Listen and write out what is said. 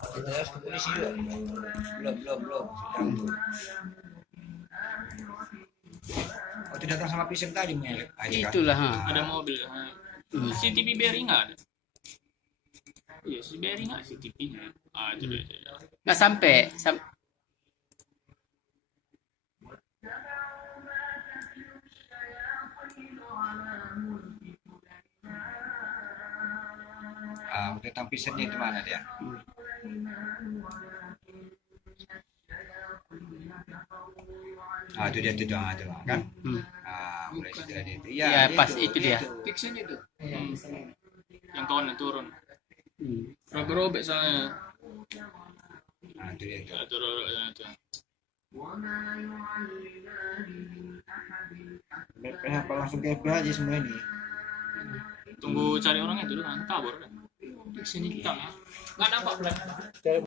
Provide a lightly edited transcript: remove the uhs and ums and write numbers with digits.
Kita harus ke polisi juga. Belum. Sedang tuh. Waktu datang sama pisang tadi melek aja kan. Itulah. Ada mobil. CCTV BRI nggak ada. Iya, si BRI nggak CCTV-nya. Itu dia. Nggak sampai. Tentang pisangnya itu mana dia? Itu dia tuh kan? Mulai sudah itu. Ya, pas itu dia. Fiction itu. Yang kawan turun. Robek soalnya. Itu dia itu. Itu robek itu. Kenapa langsung ke FBI aja semua ini? Tunggu cari orang itu kan kabur kan. Di sini kita nggak nampak.